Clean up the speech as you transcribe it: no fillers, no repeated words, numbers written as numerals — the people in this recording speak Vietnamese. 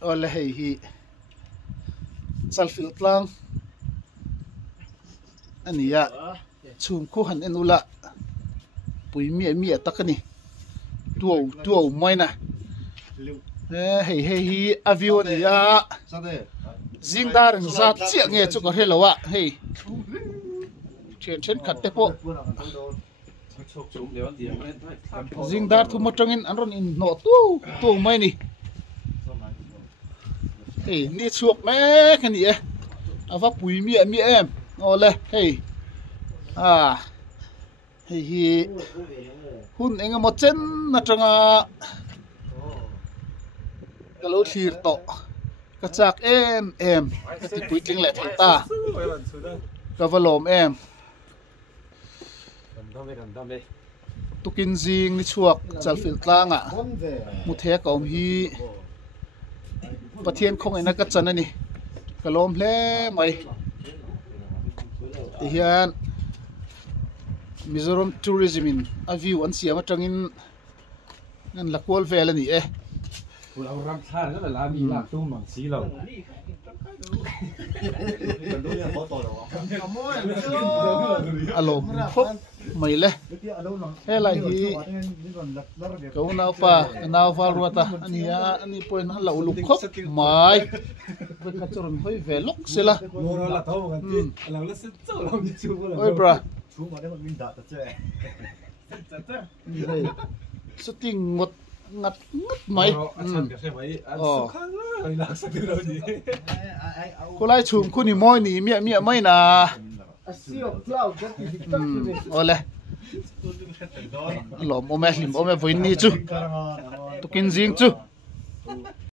ole hei hi salfil tlang ania chum khu han enula pui mi atakani tuo moina hei hi avio nia zingdar zat chia nge chu ko helawa hei chen khat te po zingdar thu motangin anron in no tu mai ni hey ni chuộc mẹ cái gì ava pui mi em ole hey hey hi hun enga mo chen na tanga kalo thir to ka chak em ka ti pui tling le thang ta ka valom em tukin jing ni chuak chalfil tlanga mu the kaum hi pathian khong ena ka chan ani kalom hle mai ti hian Mizoram tourism in a view an siam atangin nan lakwal vel aniเรารำท่าแล้วเวลามีลากตู้หมังสีเราอารมณ์พบไม่เลยเฮ้ยไรที่เขาหนาวฟ้ารัวตาอันนี้เป็นฮัลโหลลุกคบไม่เป็นกระจรห้อยเวลกเสียละโอ้ยบราสติงงดงัดไหมก็ไล่ชุมคุณนี่มอยนี่เมียไม่นะโอ้เลยหลอมโอแม่หิมโอแม่วินนี่จูตุกินซิงจู